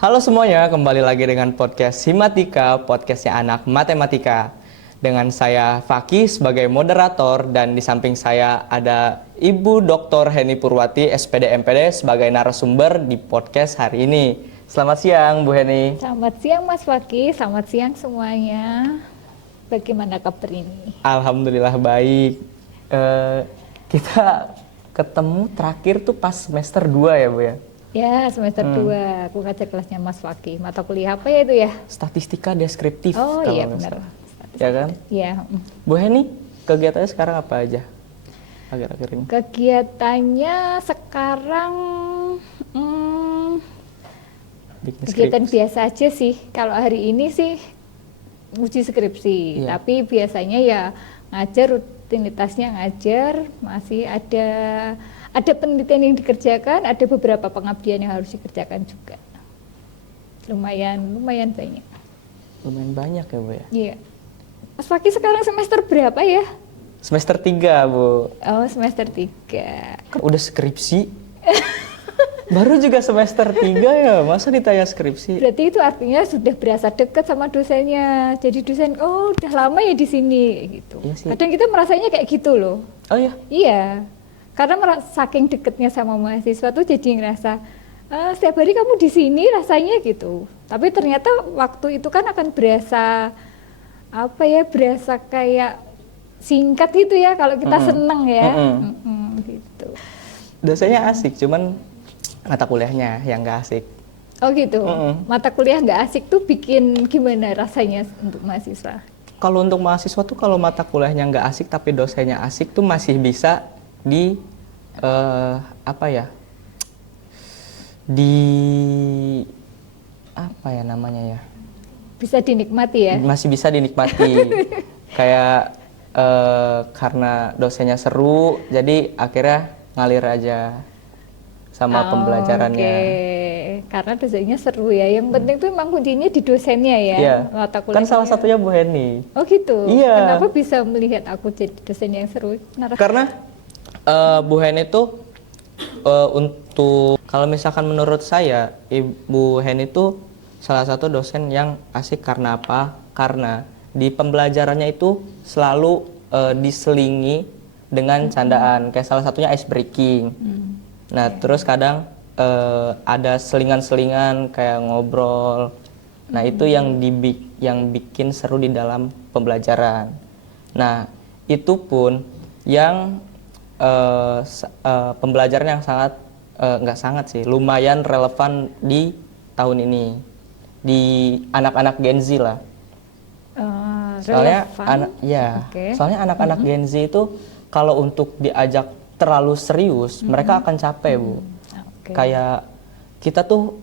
Halo semuanya, kembali lagi dengan podcast Himatika, podcastnya anak matematika. Dengan saya Fakih sebagai moderator dan di samping saya ada Ibu Dr. Heni Purwati, SPD MPD sebagai narasumber di podcast hari ini. Selamat siang Bu Heni. Selamat siang Mas Fakih, selamat siang semuanya. Bagaimana kabar ini? Alhamdulillah baik. Kita ketemu terakhir tuh pas semester 2 ya Bu ya? Ya, semester 2, aku ngajar kelasnya Mas Fakih. Mata kuliah apa ya itu ya? Statistika deskriptif. Oh kalau iya nggak benar. salah. Ya kan? Iya. Bu Heni, kegiatannya sekarang apa aja akhir-akhir ini? Kegiatannya sekarang Bikin kegiatan skripsi. biasa aja sih. Kalau hari ini sih uji skripsi, Iya. tapi biasanya ya ngajar, rutinitasnya ngajar, masih ada penelitian yang dikerjakan, ada beberapa pengabdian yang harus dikerjakan juga. Lumayan banyak. Lumayan banyak ya Bu ya? Iya. Mas Fakih sekarang semester berapa ya? Semester 3 Bu. Oh, semester 3. Kan udah skripsi. Baru juga semester 3 ya, masa ditanya skripsi? Berarti itu artinya sudah berasa dekat sama dosennya. Jadi dosen, oh udah lama ya di sini gitu. Iya sih. Kadang kita merasanya kayak gitu loh. Oh iya? Iya. Karena saking dekatnya sama mahasiswa tuh jadi ngerasa setiap hari kamu di sini rasanya gitu. Tapi ternyata waktu itu kan akan berasa berasa kayak singkat gitu ya kalau kita seneng ya. Gitu. Dosennya asik, cuman mata kuliahnya yang gak asik. Oh gitu. Mata kuliah nggak asik tuh bikin gimana rasanya untuk mahasiswa? Kalau untuk mahasiswa tuh kalau mata kuliahnya nggak asik tapi dosennya asik tuh masih bisa di apa ya namanya ya? Bisa dinikmati ya? Masih bisa dinikmati. Kayak karena dosennya seru, jadi akhirnya ngalir aja sama pembelajarannya. Oke. Karena dosennya seru ya. Yang penting tuh emang kuncinya di dosennya ya. Iya. Mata Kan salah kuliahnya. satunya Bu Heni. Oh gitu. Iya. Kenapa bisa melihat aku jadi dosen yang seru? Karena Bu Heni tuh untuk kalau misalkan menurut saya Ibu Heni tuh salah satu dosen yang asik karena apa? Karena di pembelajarannya itu selalu diselingi dengan candaan. Kayak salah satunya ice breaking. Nah, terus kadang ada selingan-selingan kayak ngobrol. Nah, itu yang bikin seru di dalam pembelajaran. Nah, itu pun yang pembelajaran yang sangat nggak sangat sih, lumayan relevan di tahun ini di anak-anak Gen Z lah. Soalnya soalnya anak-anak Gen Z itu kalau untuk diajak terlalu serius, mereka akan capek, Bu. Okay. Kayak kita tuh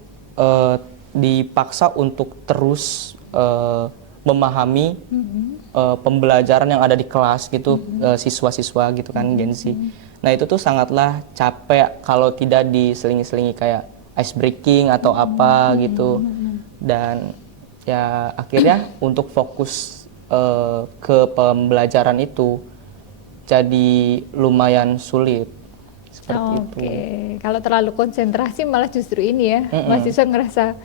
dipaksa untuk terus memahami pembelajaran yang ada di kelas gitu, siswa-siswa gitu kan, Gen Z. Nah, itu tuh sangatlah capek kalau tidak diselingi-selingi kayak ice breaking atau apa gitu. Dan ya akhirnya untuk fokus ke pembelajaran itu jadi lumayan sulit seperti itu. Kalau terlalu konsentrasi malah justru ini ya, mahasiswa ngerasa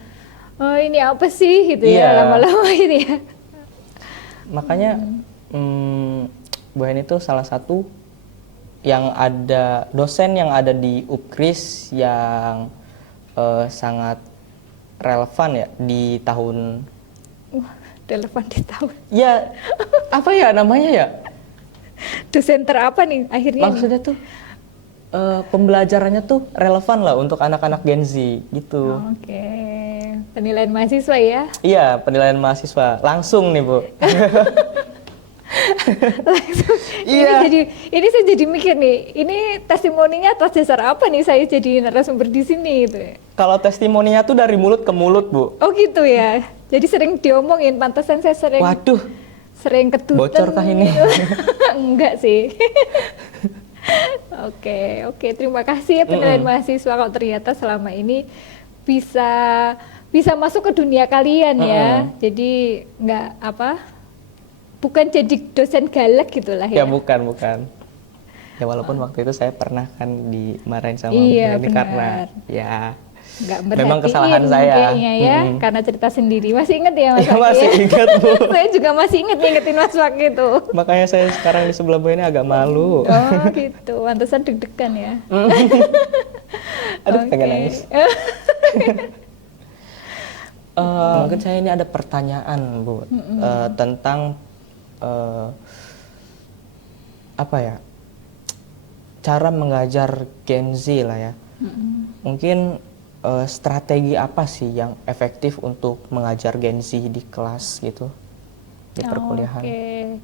oh ini apa sih gitu ya lama-lama ini ya. Makanya Bu Heni itu salah satu dosen yang ada di UPKRIS yang sangat relevan ya di tahun. Relevan di tahun. Ya, apa ya namanya ya? Dosen terapa nih akhirnya? Maksudnya tuh pembelajarannya tuh relevan lah untuk anak-anak Gen Z gitu. Oke. Penilaian mahasiswa ya? Iya, penilaian mahasiswa langsung nih Bu. Langsung. Iya. Ini saya jadi mikir nih, ini testimoninya atas dasar apa nih saya jadi narasumber di sini gitu. Kalau testimoninya tuh dari mulut ke mulut Bu. Oh gitu ya. Jadi sering diomongin, pantesan saya sering. Waduh. Sering ketutan. Bocorkah ini? Gitu. Enggak sih. Oke, terima kasih ya penilaian mahasiswa kalau ternyata selama ini bisa masuk ke dunia kalian ya. Jadi bukan jadi dosen galak gitulah ya. Ya bukan. Ya walaupun waktu itu saya pernah kan dimarahin sama Bu Iya, Heni benar. karena ya nggak Memang merhatiin kesalahan saya. kayaknya ya, karena cerita sendiri. Masih inget ya Mas Ya, Waki masih ya? ingat Bu. Saya juga masih ingetin Mas Waki itu. Makanya saya sekarang di sebelah Bu ini agak malu. Oh gitu, pantesan deg-degan ya. Aduh, pengen Oke. nangis. Mungkin saya ini ada pertanyaan Bu, tentang apa ya, cara mengajar Gen Z lah ya. Mungkin strategi apa sih yang efektif untuk mengajar Gen Z di kelas gitu, di perkuliahan? Oke,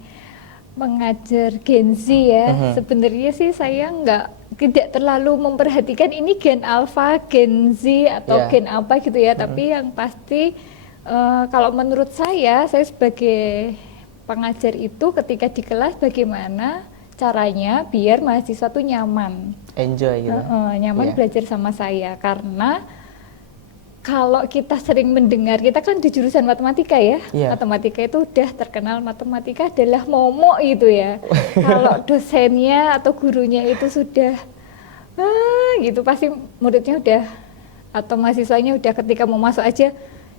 mengajar Gen Z ya. Sebenarnya sih saya tidak terlalu memperhatikan ini Gen Alpha, Gen Z atau Yeah. Gen apa gitu ya. Tapi yang pasti kalau menurut saya sebagai pengajar itu ketika di kelas bagaimana caranya biar mahasiswa tuh nyaman. Enjoy gitu. Nyaman Iya. belajar sama saya karena kalau kita sering mendengar, kita kan di jurusan matematika ya. Iya. Matematika itu udah terkenal, matematika adalah momok gitu ya. Kalau dosennya atau gurunya itu sudah gitu, pasti muridnya udah atau mahasiswanya udah ketika mau masuk aja,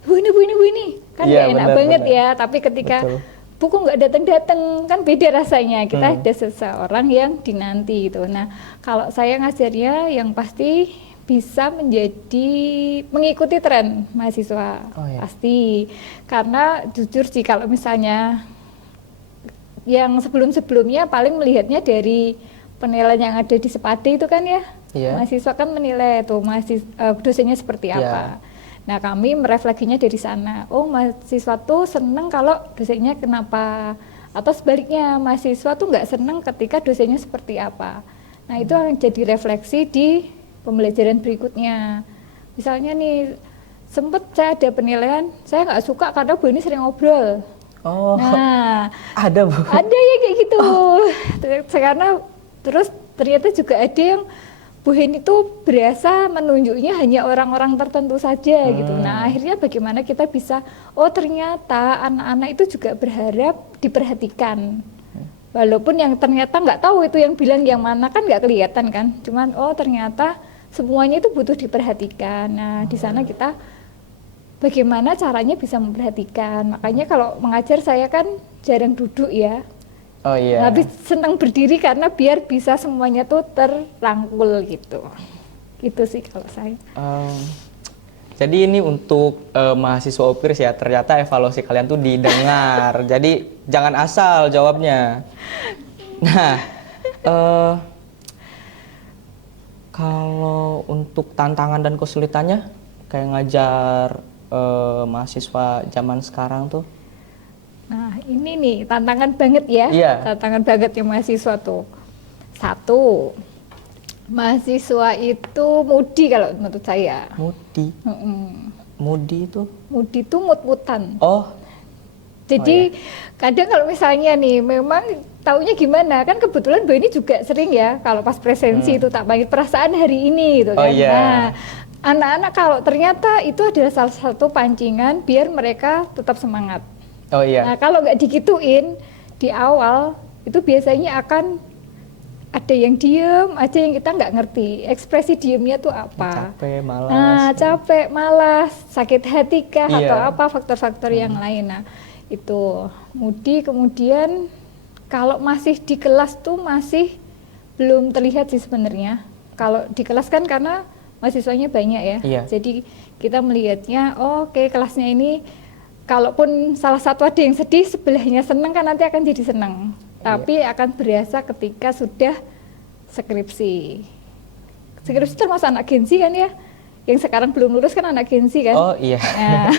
bu ini kan Iya, gak enak benar, banget benar. ya. Tapi ketika Betul. bu kok nggak datang kan beda rasanya. Kita ada seseorang yang dinanti gitu. Nah kalau saya ngajarnya yang pasti bisa mengikuti tren mahasiswa. Oh, iya. Pasti, karena jujur sih kalau misalnya yang sebelumnya paling melihatnya dari penilaian yang ada di Sepadi itu kan ya. Iya. Mahasiswa kan menilai tuh dosennya seperti apa. Nah kami merefleksinya dari sana. Oh mahasiswa tuh seneng kalau dosennya kenapa, atau sebaliknya mahasiswa tuh nggak seneng ketika dosennya seperti apa. Nah itu akan jadi refleksi di pembelajaran berikutnya. Misalnya nih sempet saya ada penilaian, saya nggak suka karena Bu ini sering ngobrol. Oh, Nah ada Bu. ada ya kayak gitu. Karena terus ternyata juga ada yang Bu Heni itu berasa menunjuknya hanya orang-orang tertentu saja gitu. Nah akhirnya bagaimana kita bisa, oh ternyata anak-anak itu juga berharap diperhatikan. Walaupun yang ternyata nggak tahu itu yang bilang yang mana kan nggak kelihatan kan. Cuman oh ternyata semuanya itu butuh diperhatikan. Nah di sana kita bagaimana caranya bisa memperhatikan. Makanya kalau mengajar saya kan jarang duduk ya. Oh iya. Habis senang berdiri karena biar bisa semuanya tuh terrangkul gitu. Gitu sih kalau saya. Jadi ini untuk mahasiswa UPIRS ya, ternyata evaluasi kalian tuh didengar. Jadi jangan asal jawabnya. Nah, kalau untuk tantangan dan kesulitannya kayak ngajar mahasiswa zaman sekarang tuh. Nah ini nih tantangan banget ya. Iya. Tantangan banget ya mahasiswa tuh. Satu, mahasiswa itu moody kalau menurut saya. Moody. Moody itu? Moody itu mut-mutan. Oh. Jadi kadang kalau misalnya nih memang taunya gimana, kan kebetulan Bu ini juga sering ya kalau pas presensi itu tak panggil perasaan hari ini gitu kan. iya. Nah anak-anak kalau ternyata itu adalah salah satu pancingan biar mereka tetap semangat. Oh iya. Nah kalau nggak digituin di awal itu biasanya akan ada yang diem aja yang kita nggak ngerti ekspresi diemnya tuh apa. Capek, malas. Nah capek, malas, sakit hati kah Iya. atau apa faktor-faktor yang lain. Nah itu moody. Kemudian kalau masih di kelas tuh masih belum terlihat sih sebenarnya. Kalau di kelas kan karena mahasiswanya banyak ya. Iya. Jadi kita melihatnya oh, oke kelasnya ini kalaupun salah satu ada yang sedih sebelahnya seneng kan nanti akan jadi seneng. Tapi akan berasa ketika sudah skripsi. Skripsi termasuk anak Gen Z kan ya? Yang sekarang belum lulus kan anak Gen Z kan? Oh iya. Nah,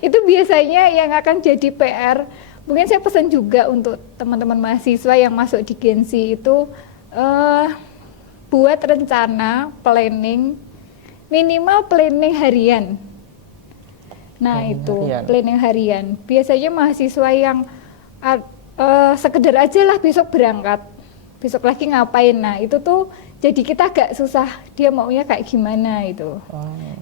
itu biasanya yang akan jadi PR. Mungkin saya pesan juga untuk teman-teman mahasiswa yang masuk di Gen Z itu buat rencana, planning, minimal planning harian. Nah planning harian. Biasanya mahasiswa yang sekedar aja lah besok berangkat, besok lagi ngapain. Nah itu tuh jadi kita agak susah dia maunya kayak gimana itu.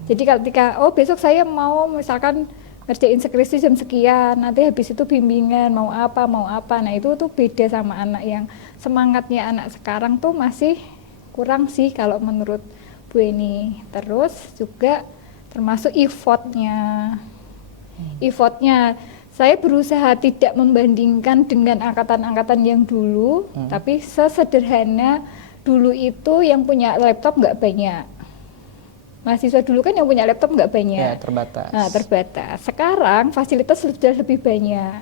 Jadi ketika oh besok saya mau misalkan ngerjain skripsi jam sekian, nanti habis itu bimbingan mau apa. Nah itu tuh beda sama anak yang semangatnya anak sekarang tuh masih kurang sih kalau menurut Bu Eni. Terus juga termasuk effortnya. Saya berusaha tidak membandingkan dengan angkatan-angkatan yang dulu, tapi sesederhana dulu itu yang punya laptop nggak banyak. Mahasiswa dulu kan yang punya laptop nggak banyak. Ya, terbatas. Nah, terbatas. Sekarang fasilitas sudah lebih banyak.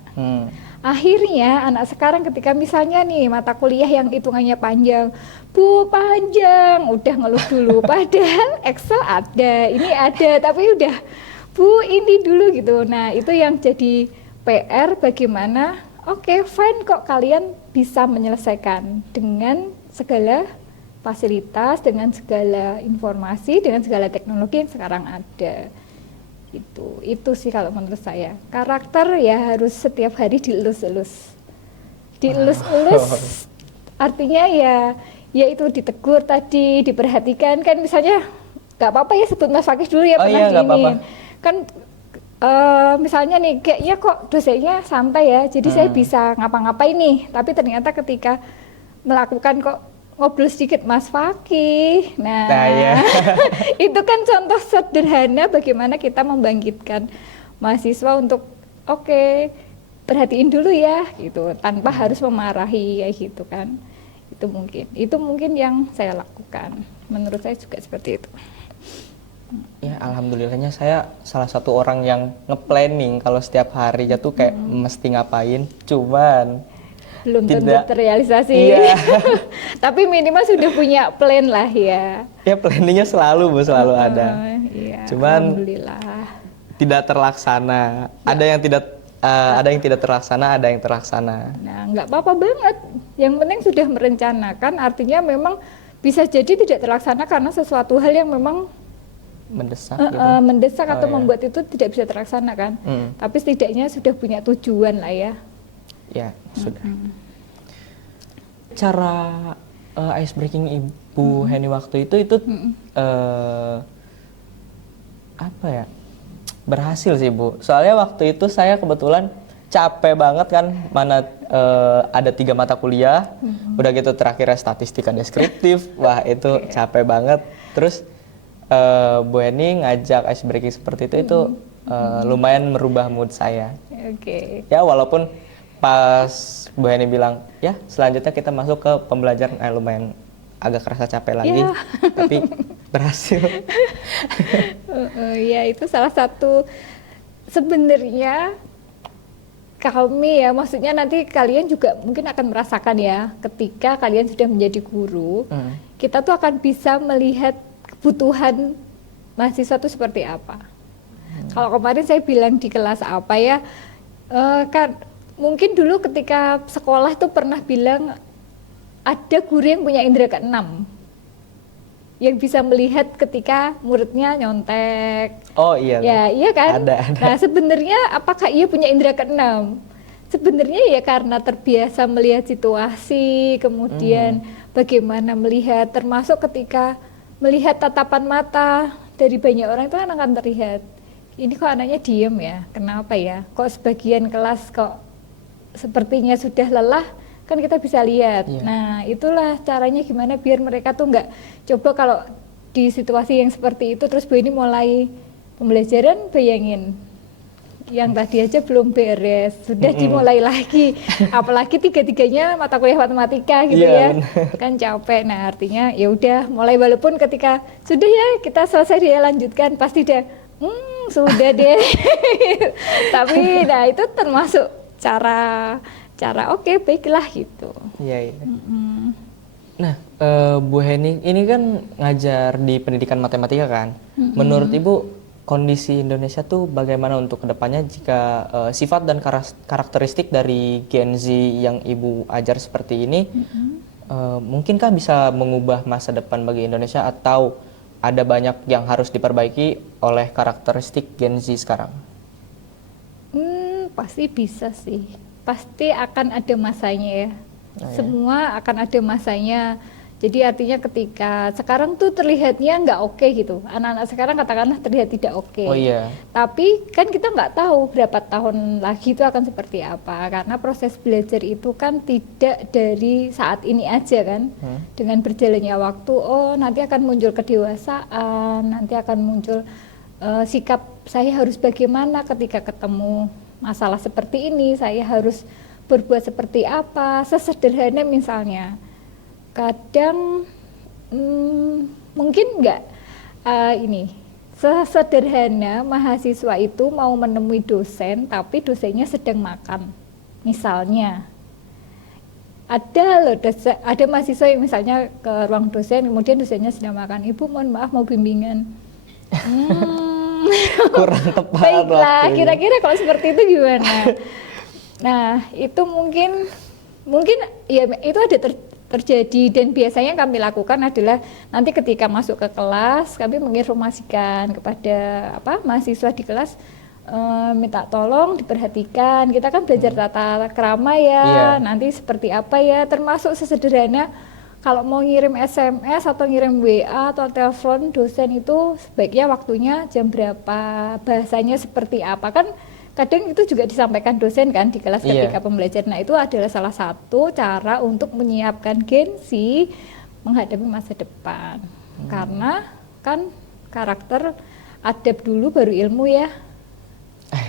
Akhirnya anak sekarang ketika misalnya nih mata kuliah yang hitungannya panjang, Bu panjang, udah ngeluh dulu. Padahal Excel ada, ini ada, tapi udah Bu ini dulu gitu. Nah itu yang jadi PR bagaimana, oke, fine kok kalian bisa menyelesaikan dengan segala fasilitas, dengan segala informasi, dengan segala teknologi yang sekarang ada. Itu sih kalau menurut saya. Karakter ya harus setiap hari dielus-elus. Dielus-elus artinya ya itu ditegur tadi, diperhatikan kan, misalnya nggak apa-apa ya sebut Mas Fakih dulu ya, pernah nggak apa-apa. Kan misalnya nih kayaknya kok dosennya santai ya, jadi saya bisa ngapa-ngapain nih, tapi ternyata ketika melakukan kok ngobrol sedikit Mas Fakih. Nah ya. itu kan contoh sederhana bagaimana kita membangkitkan mahasiswa untuk oke, perhatiin dulu ya gitu, tanpa harus memarahi kayak gitu kan. Itu mungkin yang saya lakukan. Menurut saya juga seperti itu. Ya, alhamdulillahnya saya salah satu orang yang nge-planning kalau setiap harinya tuh kayak mesti ngapain, cuman belum tentu tidak terrealisasi. Iya. Tapi minimal sudah punya plan lah ya. Ya, planningnya selalu ada. Iya, cuman alhamdulillah tidak terlaksana. Ada yang tidak terlaksana, ada yang terlaksana. Nah, nggak apa-apa banget. Yang penting sudah merencanakan, artinya memang bisa jadi tidak terlaksana karena sesuatu hal yang memang mendesak mendesak atau ya. membuat itu tidak bisa terlaksana kan. Tapi setidaknya sudah punya tujuan lah ya. Ya, sudah. Cara ice breaking Ibu Heni waktu itu apa ya? Berhasil sih Bu. Soalnya waktu itu saya kebetulan capek banget kan, mana ada 3 mata kuliah, udah gitu terakhirnya statistika deskriptif, wah itu capek banget. Terus Bu Heni ngajak ice breaking seperti itu lumayan merubah mood saya. Ya walaupun pas Bu Heni bilang, ya selanjutnya kita masuk ke pembelajaran, lumayan agak kerasa capek lagi, tapi berhasil. Ya itu salah satu sebenarnya kami ya, maksudnya nanti kalian juga mungkin akan merasakan ya, ketika kalian sudah menjadi guru, kita tuh akan bisa melihat kebutuhan mahasiswa itu seperti apa. Kalau kemarin saya bilang di kelas apa ya, kan mungkin dulu ketika sekolah tuh pernah bilang ada guru yang punya indera keenam, yang bisa melihat ketika muridnya nyontek. Oh iya. Ya, iya kan? Ada. Nah, sebenarnya apakah ia punya indera keenam? Sebenarnya ya karena terbiasa melihat situasi, kemudian bagaimana melihat, termasuk ketika melihat tatapan mata dari banyak orang itu kan akan terlihat. Ini kok anaknya diem ya? Kenapa ya? Kok sebagian kelas kok sepertinya sudah lelah? Kan kita bisa lihat. Nah, itulah caranya gimana biar mereka tuh nggak coba kalau di situasi yang seperti itu terus Bu ini mulai pembelajaran, bayangin yang tadi aja belum beres sudah dimulai lagi, apalagi 3-3-nya mata kuliah matematika gitu ya, kan capek. Nah, artinya ya udah mulai, walaupun ketika sudah ya kita selesai dia lanjutkan pasti dia sudah deh. Tapi nah itu termasuk cara oke, baiklah gitu. Iya. Nah, Bu Heni ini kan ngajar di pendidikan matematika kan. Menurut Ibu kondisi Indonesia tuh bagaimana untuk kedepannya jika sifat dan karakteristik dari Gen Z yang Ibu ajar seperti ini mungkinkah bisa mengubah masa depan bagi Indonesia, atau ada banyak yang harus diperbaiki oleh karakteristik Gen Z sekarang? Pasti bisa sih. Pasti akan ada masanya ya. Semua akan ada masanya. Jadi artinya ketika sekarang tuh terlihatnya nggak oke gitu. Anak-anak sekarang katakanlah terlihat tidak oke. Oh iya. Tapi kan kita nggak tahu berapa tahun lagi itu akan seperti apa. Karena proses belajar itu kan tidak dari saat ini aja kan. Dengan berjalannya waktu, nanti akan muncul kedewasaan, nanti akan muncul sikap saya harus bagaimana ketika ketemu masalah seperti ini, saya harus berbuat seperti apa, sesederhana misalnya. Kadang mungkin nggak ini sesederhana mahasiswa itu mau menemui dosen tapi dosennya sedang makan misalnya. Ada loh ada mahasiswa yang misalnya ke ruang dosen, kemudian dosennya sedang makan, ibu mohon maaf mau bimbingan. Kurang tepat Baiklah, waktunya. kira-kira kalau seperti itu gimana? Nah, itu mungkin ya itu ada terjadi, dan biasanya yang kami lakukan adalah nanti ketika masuk ke kelas kami menginformasikan kepada mahasiswa di kelas, minta tolong diperhatikan, kita kan belajar tata krama ya, nanti seperti apa ya, termasuk sesederhana kalau mau ngirim SMS atau ngirim WA atau telepon dosen itu sebaiknya waktunya jam berapa, bahasanya seperti apa, kan kadang itu juga disampaikan dosen kan di kelas ketika pembelajaran. Nah, itu adalah salah satu cara untuk menyiapkan gengsi menghadapi masa depan. Karena kan karakter adab dulu baru ilmu ya.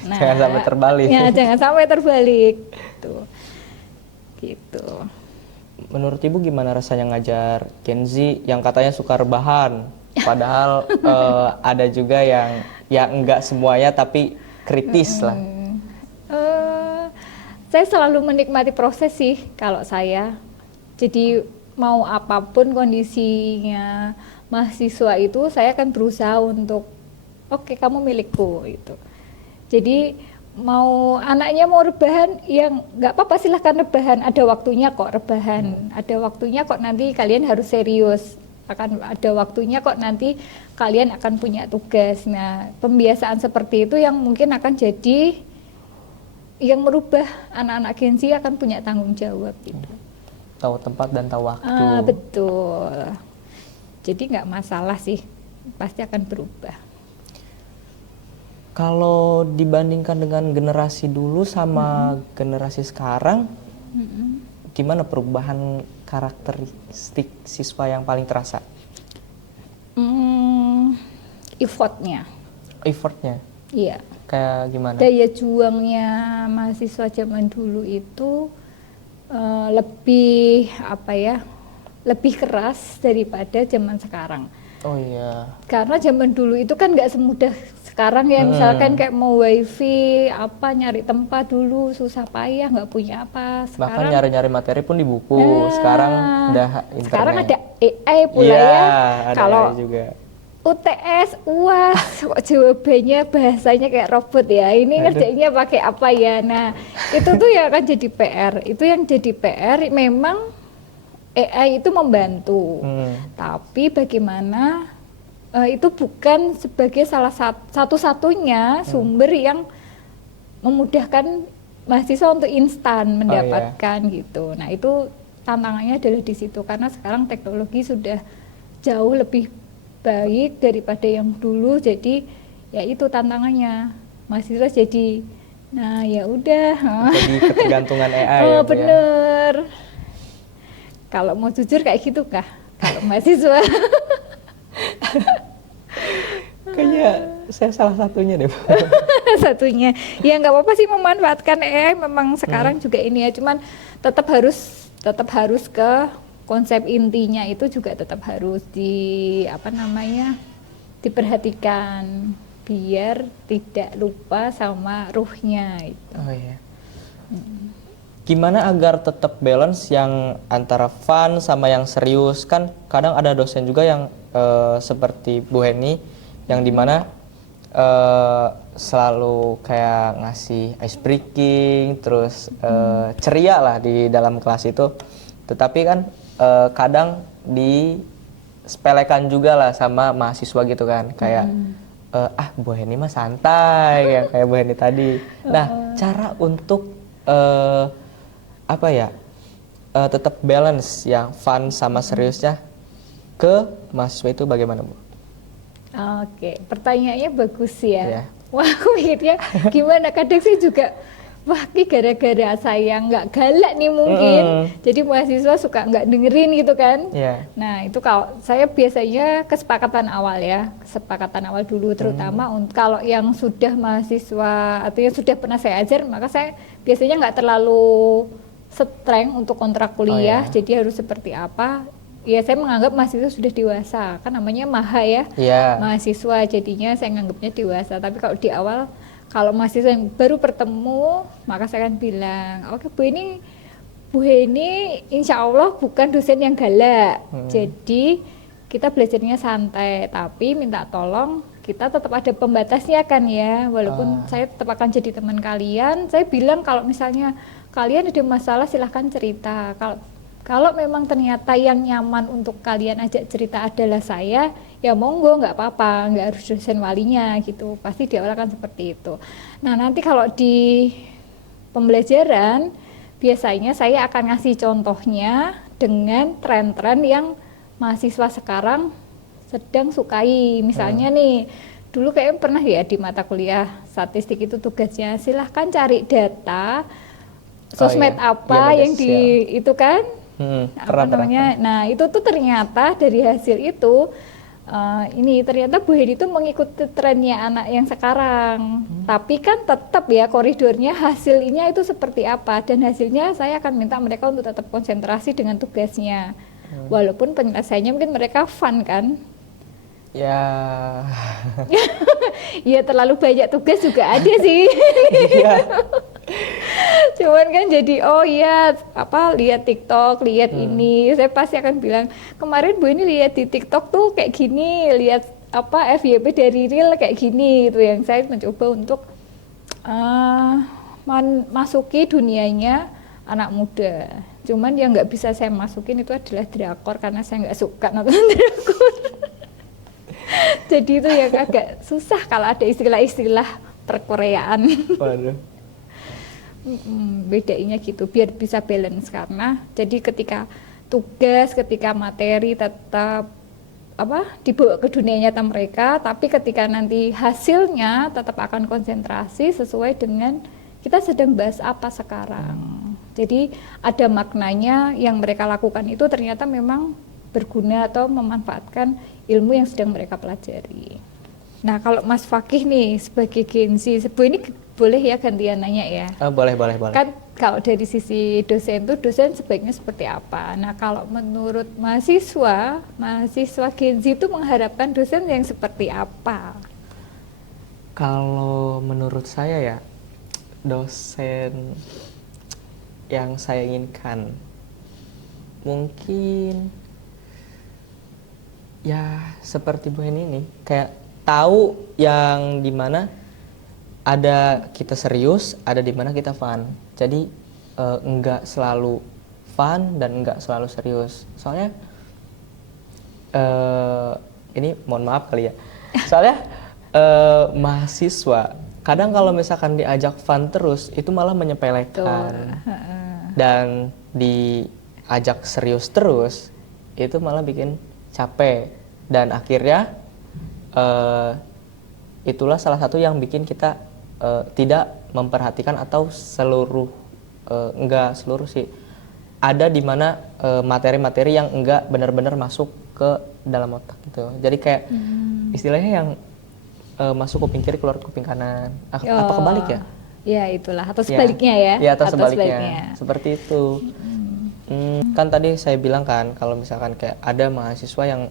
Nah, jangan sampai terbalik. Ya, jangan sampai terbalik. Gitu. Menurut Ibu gimana rasanya ngajar Gen Z yang katanya suka rebahan? Padahal ada juga yang ya enggak semuanya tapi kritis lah. Saya selalu menikmati proses sih kalau saya. Jadi mau apapun kondisinya mahasiswa itu, saya akan berusaha untuk oke, kamu milikku itu. Jadi mau anaknya mau rebahan, ya nggak apa-apa, silahkan rebahan. Ada waktunya kok rebahan. Ada waktunya kok nanti kalian harus serius. Akan ada waktunya kok nanti kalian akan punya tugas. Nah, pembiasaan seperti itu yang mungkin akan jadi yang merubah anak-anak Gen Z akan punya tanggung jawab gitu. Tahu tempat dan tahu waktu. Betul. Jadi nggak masalah sih, pasti akan berubah. Kalau dibandingkan dengan generasi dulu sama generasi sekarang, gimana perubahan karakteristik siswa yang paling terasa? Effortnya. Iya. Kayak gimana? Daya juangnya mahasiswa zaman dulu itu lebih lebih keras daripada zaman sekarang. Oh iya. Karena zaman dulu itu kan nggak semudah sekarang ya, misalkan kayak mau wifi nyari tempat dulu susah payah, nggak punya apa. Bahkan nyari-nyari materi pun di buku. Sekarang udah internet. Sekarang ada AI pula ada Kalau AI juga. UTS, UAS, kok jawabannya bahasanya kayak robot ya. Ini ngerjainnya pakai apa ya? Nah, itu tuh yang akan jadi PR. Itu yang jadi PR. Memang AI itu membantu, tapi bagaimana itu bukan sebagai salah satu-satunya sumber yang memudahkan mahasiswa untuk instan mendapatkan gitu. Nah, itu tantangannya adalah di situ, karena sekarang teknologi sudah jauh lebih baik daripada yang dulu. Jadi ya itu tantangannya, mahasiswa jadi ya udah jadi ketergantungan AI ya, bener ya? Kalau mau jujur kayak gitu kah kalau mahasiswa? Kayaknya saya salah satunya deh. Satunya ya nggak apa-apa sih memanfaatkan AI, memang sekarang juga ini ya, cuman tetap harus ke konsep intinya itu juga tetap harus diperhatikan biar tidak lupa sama ruhnya itu. Oh iya. Gimana agar tetap balance yang antara fun sama yang serius? Kan kadang ada dosen juga yang seperti Bu Heni yang dimana selalu kayak ngasih ice breaking, terus ceria lah di dalam kelas itu. Tetapi kan kadang disepelekan juga lah sama mahasiswa gitu kan, kayak Bu Heni mah santai, yang kayak Bu Heni tadi. Nah, cara untuk tetap balance yang fun sama seriusnya ke mahasiswa itu bagaimana, Bu? Oke, pertanyaannya bagus ya. Wah, aku mikirnya gimana, kadang sih juga wah ini gara-gara saya nggak galak nih mungkin, jadi mahasiswa suka nggak dengerin gitu kan. Iya. Nah itu kalau saya biasanya kesepakatan awal dulu, terutama untuk kalau yang sudah mahasiswa atau yang sudah pernah saya ajar, maka saya biasanya nggak terlalu streng untuk kontrak kuliah, ya. jadi harus seperti apa. Ya saya menganggap mahasiswa sudah dewasa, kan namanya maha ya, Iya. mahasiswa, jadinya saya menganggapnya dewasa. Tapi kalau di awal, kalau mahasiswa yang baru bertemu, maka saya akan bilang, oke Bu Heni insya Allah bukan dosen yang galak, jadi kita belajarnya santai, tapi minta tolong kita tetap ada pembatasnya kan ya, walaupun saya tetap akan jadi teman kalian. Saya bilang kalau misalnya kalian ada masalah silahkan cerita, kalau memang ternyata yang nyaman untuk kalian ajak cerita adalah saya, ya monggo, nggak apa-apa, nggak harus dosen walinya gitu, pasti di awal kan seperti itu. Nah nanti kalau di pembelajaran biasanya saya akan ngasih contohnya dengan tren-tren yang mahasiswa sekarang sedang sukai. Misalnya nih, dulu kayaknya pernah ya di mata kuliah statistik itu tugasnya silahkan cari data sosmed apa Iya, yang di itu kan, apa namanya. Nah itu tuh ternyata dari hasil itu ini ternyata Bu Hedi itu mengikuti trennya anak yang sekarang, tapi kan tetap ya koridornya hasilnya itu seperti apa, dan hasilnya saya akan minta mereka untuk tetap konsentrasi dengan tugasnya, walaupun penyelesaiannya mungkin mereka fun kan. Ya. Ya terlalu banyak tugas juga ada sih. Iya. Cuman kan jadi oh iya apa lihat TikTok, lihat ini, saya pasti akan bilang kemarin Bu ini lihat di TikTok tuh kayak gini, lihat apa FYP dari Reel kayak gini, itu yang saya mencoba untuk masuki dunianya anak muda. Cuman yang nggak bisa saya masukin itu adalah drakor karena saya nggak suka nonton drakor. Jadi itu yang agak susah kalau ada istilah-istilah perkoreaan. Waduh. Bedainya gitu biar bisa balance, karena jadi ketika tugas, ketika materi tetap dibawa ke dunia nyata mereka, tapi ketika nanti hasilnya tetap akan konsentrasi sesuai dengan kita sedang bahas apa sekarang. Jadi ada maknanya yang mereka lakukan itu ternyata memang berguna atau memanfaatkan ilmu yang sedang mereka pelajari. Nah kalau Mas Fakih nih sebagai Gen Z, ini boleh ya gantian nanya ya? Boleh. Kan kalau dari sisi dosen tuh dosen sebaiknya seperti apa? Nah kalau menurut mahasiswa Gen Z itu mengharapkan dosen yang seperti apa? Kalau menurut saya ya, dosen yang saya inginkan mungkin ya seperti Bu Heni ini, kayak tahu yang dimana ada kita serius, ada dimana kita fun. Jadi enggak selalu fun dan enggak selalu serius. Soalnya ini mohon maaf kali ya. Soalnya mahasiswa kadang kalau misalkan diajak fun terus itu malah menyepelekan. Dan diajak serius terus itu malah bikin capek, dan akhirnya itulah salah satu yang bikin kita tidak memperhatikan atau enggak seluruh sih, ada di mana materi-materi yang enggak benar-benar masuk ke dalam otak gitu. Jadi kayak istilahnya yang masuk kuping kiri keluar kuping kanan. Apa kebalik ya? Ya itulah, atau sebaliknya ya. Ya atau sebaliknya. Seperti itu. Kan tadi saya bilang kan kalau misalkan kayak ada mahasiswa yang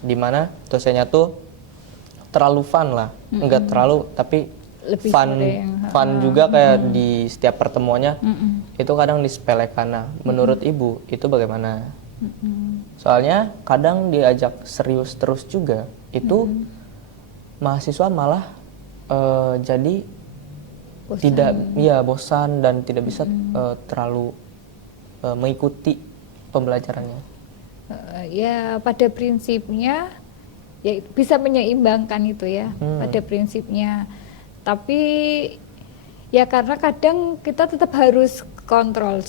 di mana dosennya tuh terlalu fun lah, enggak terlalu tapi lebih fun juga kayak di setiap pertemuannya itu kadang disepelekan. Nah, menurut Ibu itu bagaimana? Soalnya kadang diajak serius terus juga itu mahasiswa malah jadi bosan dan tidak bisa terlalu mengikuti pembelajarannya. Ya pada prinsipnya ya bisa menyeimbangkan itu ya, pada prinsipnya. Tapi ya karena kadang kita tetap harus kontrol.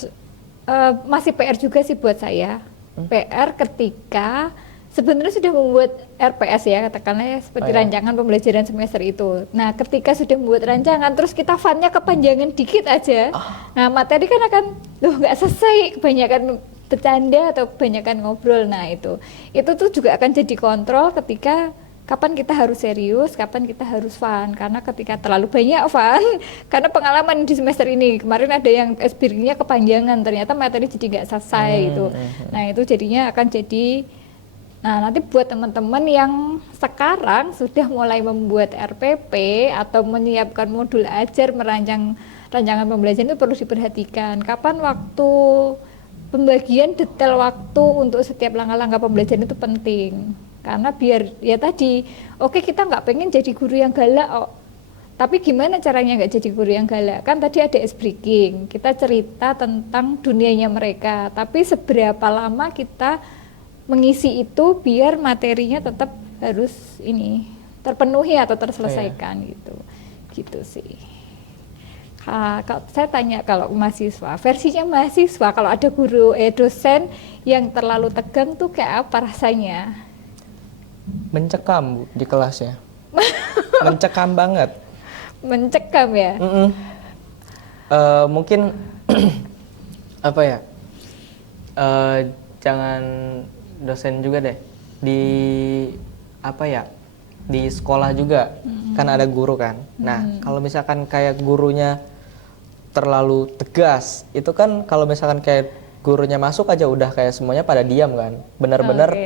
Masih PR juga sih buat saya. PR ketika sebenarnya sudah membuat RPS ya, katakanlah ya, seperti Oh, ya. rancangan pembelajaran semester itu. Nah, ketika sudah membuat rancangan, terus kita file-nya kepanjangan dikit aja, nah materi kan akan, loh nggak selesai, kebanyakan bercanda atau kebanyakan ngobrol. Nah itu tuh juga akan jadi kontrol ketika kapan kita harus serius, kapan kita harus fun. Karena ketika terlalu banyak fun, karena pengalaman di semester ini kemarin ada yang SBIRG-nya kepanjangan, ternyata materi jadi nggak selesai gitu. Nah itu jadinya akan jadi, nah nanti buat teman-teman yang sekarang sudah mulai membuat RPP atau menyiapkan modul ajar, merancang rancangan pembelajaran, itu perlu diperhatikan kapan waktu pembagian detail waktu untuk setiap langkah-langkah pembelajaran itu penting. Karena biar ya tadi, oke kita nggak pengen jadi guru yang galak, tapi gimana caranya nggak jadi guru yang galak? Kan tadi ada ice breaking, kita cerita tentang dunianya mereka, tapi seberapa lama kita mengisi itu biar materinya tetap harus ini terpenuhi atau terselesaikan gitu sih. Kalau saya tanya, kalau mahasiswa, versinya mahasiswa, kalau ada guru dosen yang terlalu tegang tuh kayak apa rasanya? Mencekam Bu di kelasnya. Mencekam banget. Mencekam ya? Mungkin apa ya? Jangan dosen juga deh. Di apa ya? Di sekolah juga kan ada guru kan. Nah, kalau misalkan kayak gurunya terlalu tegas, itu kan kalau misalkan kayak gurunya masuk aja udah kayak semuanya pada diam kan, benar-benar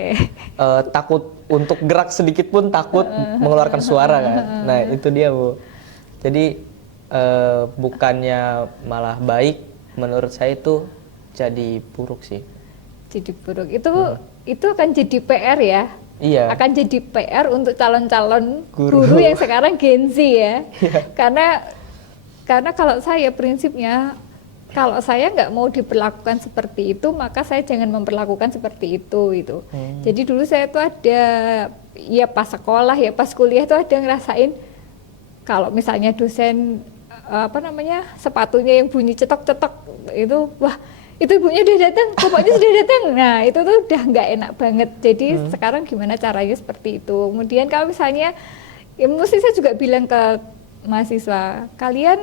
takut untuk gerak sedikit pun takut mengeluarkan suara kan. Nah itu dia Bu. Jadi bukannya malah baik, menurut saya itu jadi buruk sih. Jadi buruk itu akan jadi PR ya. Iya. Akan jadi PR untuk calon-calon guru yang sekarang Gen Z ya. Karena kalau saya prinsipnya, kalau saya nggak mau diperlakukan seperti itu, maka saya jangan memperlakukan seperti itu gitu. Jadi dulu saya tuh ada, ya pas sekolah ya pas kuliah tuh ada ngerasain kalau misalnya dosen sepatunya yang bunyi cetok-cetok itu, wah itu ibunya udah datang, bapaknya sudah datang. Nah itu tuh udah nggak enak banget. Jadi sekarang gimana caranya seperti itu. Kemudian kalau misalnya, ya mesti saya juga bilang ke mahasiswa, kalian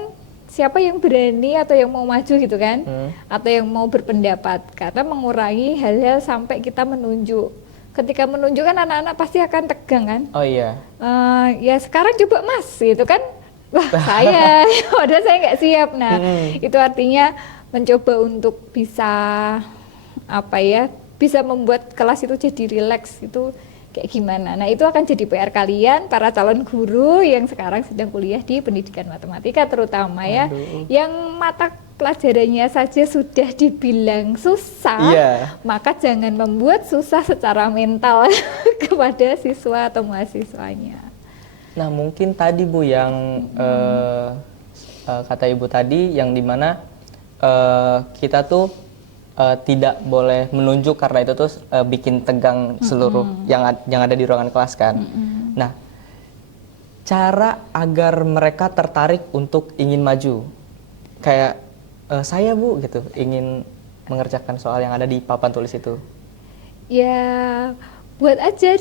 siapa yang berani atau yang mau maju gitu kan, atau yang mau berpendapat, karena mengurangi hal-hal sampai kita menunjuk. Ketika menunjuk kan anak-anak pasti akan tegang kan. Oh iya. Ya sekarang coba Mas gitu kan, wah saya, padahal saya nggak siap. Nah itu artinya mencoba untuk bisa bisa membuat kelas itu jadi rileks itu kayak gimana. Nah itu akan jadi PR kalian para calon guru yang sekarang sedang kuliah di pendidikan matematika terutama ya. Yang mata pelajarannya saja sudah dibilang susah, maka jangan membuat susah secara mental kepada siswa atau mahasiswanya. Nah mungkin tadi Bu yang kata Ibu tadi yang dimana kita tuh tidak boleh menunjuk karena itu tuh bikin tegang seluruh yang ada di ruangan kelas kan. Nah, cara agar mereka tertarik untuk ingin maju, kayak saya Bu gitu, ingin mengerjakan soal yang ada di papan tulis itu. Ya, buat aja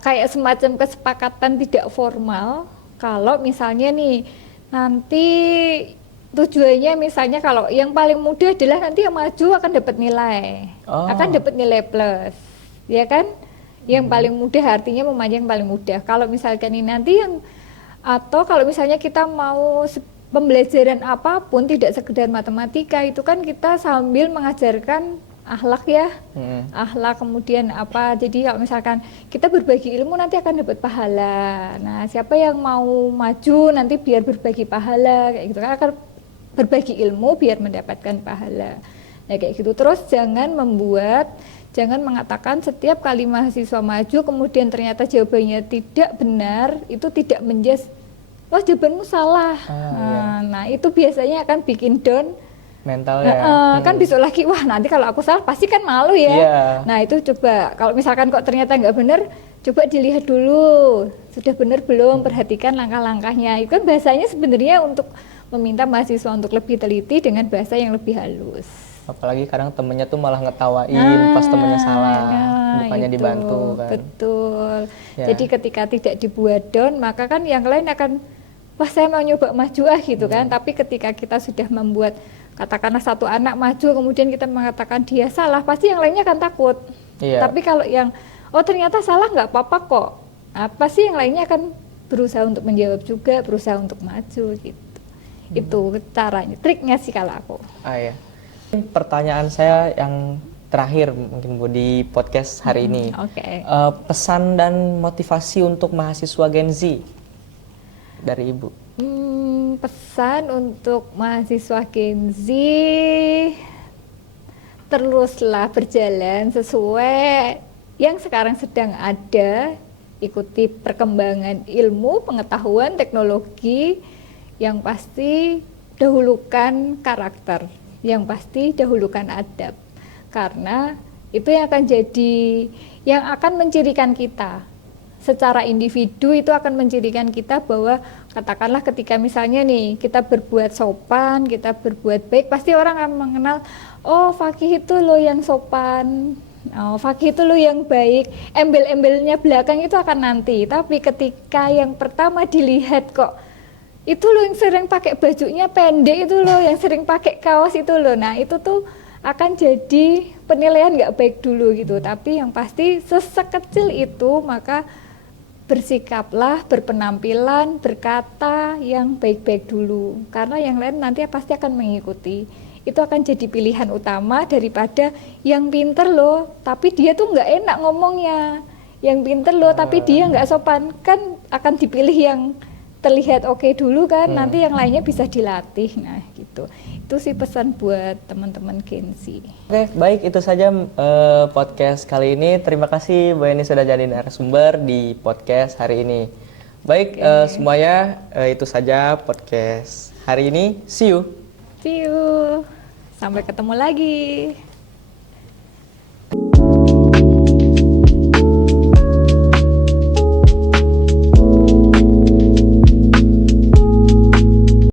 kayak semacam kesepakatan tidak formal. Kalau misalnya nih nanti tujuannya misalnya kalau yang paling mudah adalah nanti yang maju akan dapat nilai, akan dapat nilai plus, ya kan? Yang paling mudah artinya memanjang paling mudah. Kalau misalkan ini nanti atau kalau misalnya kita mau pembelajaran apapun tidak sekedar matematika, itu kan kita sambil mengajarkan akhlak ya, akhlak kemudian apa. Jadi kalau misalkan kita berbagi ilmu nanti akan dapat pahala. Nah siapa yang mau maju nanti biar berbagi pahala kayak gitu kan, akan berbagi ilmu biar mendapatkan pahala. Nah kayak gitu. Terus jangan mengatakan setiap kali mahasiswa maju kemudian ternyata jawabannya tidak benar, itu tidak menjudge, wah jawabanmu salah. Nah itu biasanya akan bikin down mentalnya. Kan besok lagi, wah nanti kalau aku salah pasti kan malu ya. Nah itu coba, kalau misalkan kok ternyata nggak benar, coba dilihat dulu sudah benar belum, perhatikan langkah-langkahnya. Itu kan bahasanya sebenarnya untuk meminta mahasiswa untuk lebih teliti dengan bahasa yang lebih halus. Apalagi kadang temennya tuh malah ngetawain pas temennya salah. bukannya itu, dibantu kan. betul. Ya. Jadi ketika tidak dibuat down, maka kan yang lain akan, wah saya mau nyoba maju gitu kan. Tapi ketika kita sudah membuat, katakanlah satu anak maju, kemudian kita mengatakan dia salah, pasti yang lainnya akan takut. Iya. Tapi kalau yang, oh ternyata salah nggak apa-apa kok, apa sih yang lainnya akan berusaha untuk menjawab juga, berusaha untuk maju gitu. Itu caranya, triknya sih kalau aku. Ya. Pertanyaan saya yang terakhir mungkin Bu di podcast hari ini. Oke. Pesan dan motivasi untuk mahasiswa Gen Z dari Ibu. Pesan untuk mahasiswa Gen Z, teruslah berjalan sesuai yang sekarang sedang ada, ikuti perkembangan ilmu, pengetahuan, teknologi, yang pasti dahulukan karakter, yang pasti dahulukan adab, karena itu yang akan jadi, yang akan mencirikan kita secara individu, itu akan mencirikan kita bahwa katakanlah ketika misalnya nih kita berbuat sopan, kita berbuat baik, pasti orang akan mengenal, oh Fakih itu loh yang sopan, oh Fakih itu loh yang baik. Embel-embelnya belakang itu akan nanti, tapi ketika yang pertama dilihat kok itu loh yang sering pakai bajunya pendek, itu loh yang sering pakai kaos itu loh, nah itu tuh akan jadi penilaian nggak baik dulu gitu. Tapi yang pasti sesekecil itu, maka bersikaplah, berpenampilan, berkata yang baik-baik dulu, karena yang lain nanti pasti akan mengikuti. Itu akan jadi pilihan utama daripada yang pinter loh tapi dia tuh nggak enak ngomongnya, yang pinter loh tapi dia nggak sopan, kan akan dipilih yang terlihat oke dulu kan, nanti yang lainnya bisa dilatih. Nah gitu, itu sih pesan buat teman-teman Gen Z. Oke, baik, itu saja podcast kali ini. Terima kasih Bu Eni sudah jadi narasumber di podcast hari ini. Baik, semuanya, itu saja podcast hari ini. See you. See you, sampai ketemu lagi.